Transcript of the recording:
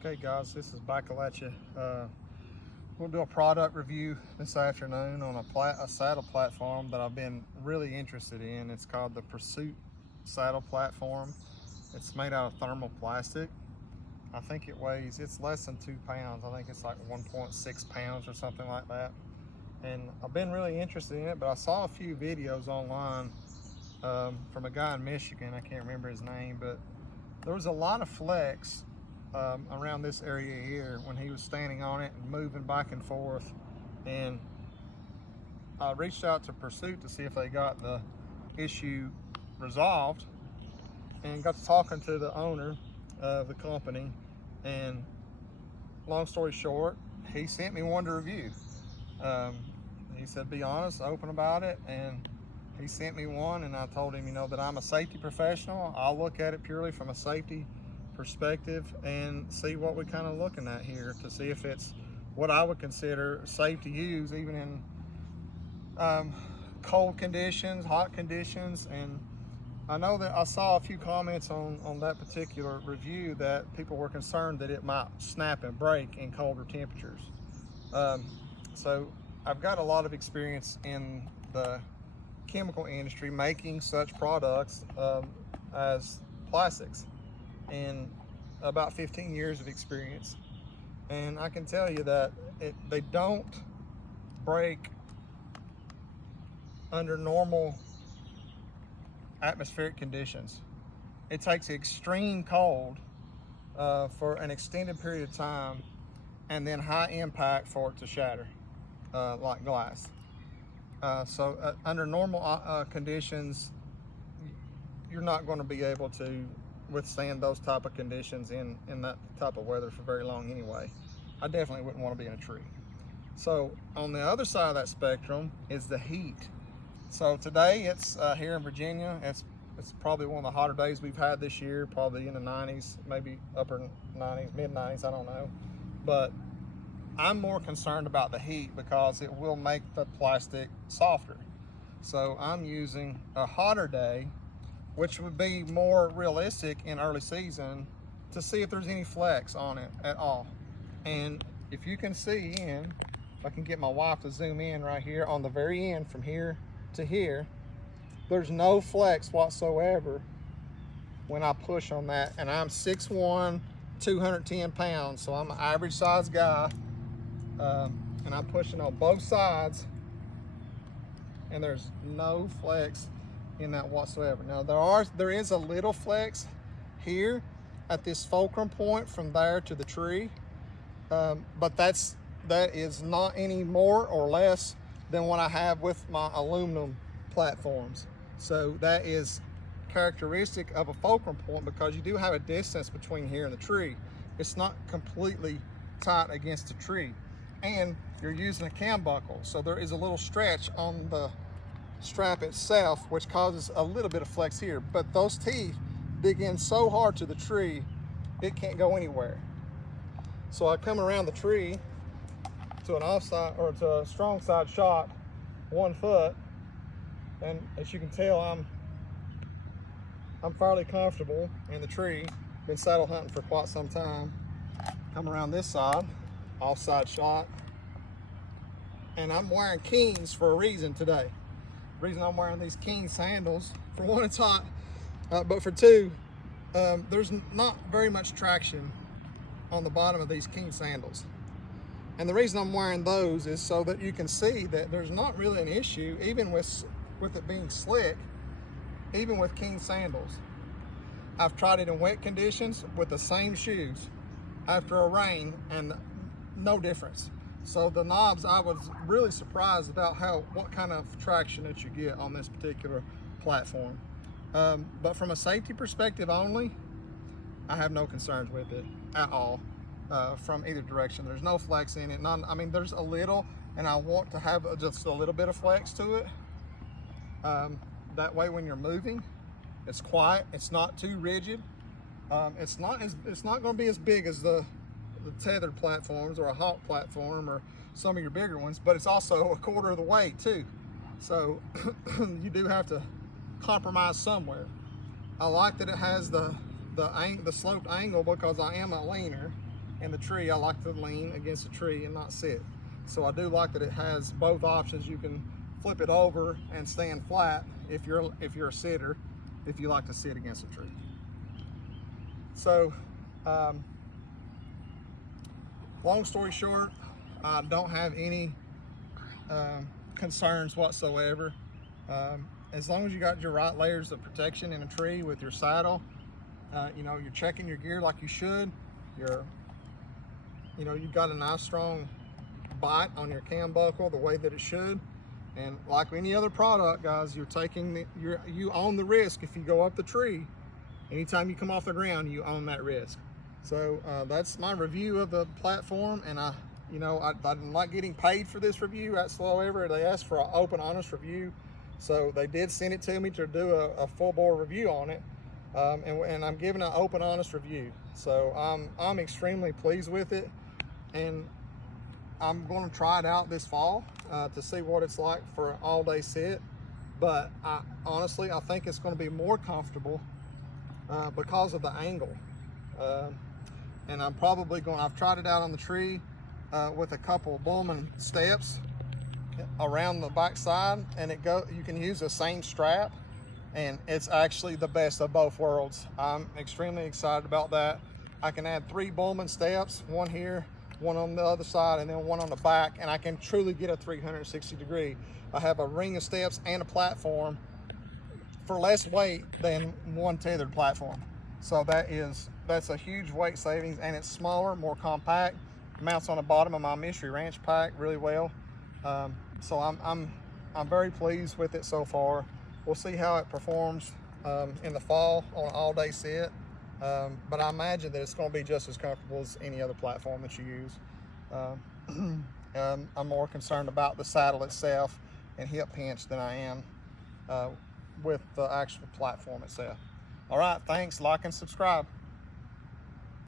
Okay guys, this is Michael at you. We'll do a product review this afternoon on a saddle platform that I've been really interested in. It's called the Pursuit saddle platform. It's made out of thermoplastic. I think it's less than 2 pounds. I think it's like 1.6 pounds or something like that. And I've been really interested in it, but I saw a few videos online from a guy in Michigan. I can't remember his name, but there was a lot of flex around this area here when he was standing on it and moving back and forth. And I reached out to Pursuit to see if they got the issue resolved, and got to talking to the owner of the company, and long story short, he sent me one to review. He said be honest, open about it, and he sent me one, and I told him, that I'm a safety professional. I'll look at it purely from a safety perspective and see what we're kind of looking at here to see if it's what I would consider safe to use even in cold conditions, hot conditions. And I know that I saw a few comments on that particular review that people were concerned that it might snap and break in colder temperatures. So I've got a lot of experience in the chemical industry making such products as plastics, and about 15 years of experience. And I can tell you that they don't break under normal atmospheric conditions. It takes extreme cold for an extended period of time, and then high impact for it to shatter like glass. So under normal conditions, you're not going to be able to withstand those type of conditions in that type of weather for very long anyway. I definitely wouldn't want to be in a tree. So on the other side of that spectrum is the heat. So today it's here in Virginia, it's probably one of the hotter days we've had this year, probably in the 90s, maybe upper 90s, mid 90s, I don't know. But I'm more concerned about the heat because it will make the plastic softer. So I'm using a hotter day, which would be more realistic in early season, to see if there's any flex on it at all. And if you can see in, if I can get my wife to zoom in right here on the very end from here to here, there's no flex whatsoever when I push on that. And I'm 6'1", 210 pounds, so I'm an average size guy. And I'm pushing on both sides, and there's no flex in that whatsoever. Now there is a little flex here at this fulcrum point from there to the tree, but that is not any more or less than what I have with my aluminum platforms. So that is characteristic of a fulcrum point, because you do have a distance between here and the tree. It's not completely tight against the tree, and you're using a cam buckle, so there is a little stretch on the strap itself, which causes a little bit of flex here. But those teeth dig in so hard to the tree, it can't go anywhere. So I come around the tree to an offside, or to a strong side shot, 1 foot, and as you can tell, I'm fairly comfortable in the tree. Been saddle hunting for quite some time. Come around this side, offside shot, and I'm wearing Keens for a reason today. The reason I'm wearing these Keen sandals, for one, it's hot, but for two, there's not very much traction on the bottom of these Keen sandals. And the reason I'm wearing those is so that you can see that there's not really an issue, even with it being slick, even with Keen sandals. I've tried it in wet conditions with the same shoes after a rain, and no difference. So the knobs, I was really surprised about what kind of traction that you get on this particular platform. But from a safety perspective only, I have no concerns with it at all from either direction. There's no flex in it. I mean, there's a little, and I want to have just a little bit of flex to it. That way when you're moving, it's quiet, it's not too rigid. It's not going to be as big as the tethered platforms or a Hawk platform or some of your bigger ones, but it's also a quarter of the weight too. So you do have to compromise somewhere. I like that it has the sloped angle, because I am a leaner, in the tree, I like to lean against the tree and not sit. So I do like that it has both options. You can flip it over and stand flat if you're a sitter, if you like to sit against a tree. So long story short, I don't have any concerns whatsoever. As long as you got your right layers of protection in a tree with your saddle, you know, you're checking your gear like you should. You've got a nice strong bite on your cam buckle the way that it should. And like any other product, guys, you own the risk if you go up the tree. Anytime you come off the ground, you own that risk. So that's my review of the platform, and I'm not getting paid for this review at Slow Everett. They asked for an open, honest review, so they did send it to me to do a full bore review on it, and I'm giving an open, honest review. So I'm extremely pleased with it, and I'm going to try it out this fall to see what it's like for an all-day sit. But honestly, I think it's going to be more comfortable because of the angle. And I'm probably I've tried it out on the tree with a couple of Bullman steps around the back side, and you can use the same strap, and it's actually the best of both worlds. I'm extremely excited about that. I can add 3 Bullman steps, one here, one on the other side, and then one on the back, and I can truly get a 360 degree. I have a ring of steps and a platform for less weight than one tethered platform. So that's a huge weight savings, and it's smaller, more compact. Mounts on the bottom of my Mystery Ranch pack really well. So I'm very pleased with it so far. We'll see how it performs in the fall on an all-day sit. But I imagine that it's going to be just as comfortable as any other platform that you use. I'm more concerned about the saddle itself and hip pinch than I am with the actual platform itself. All right, thanks. Like and subscribe.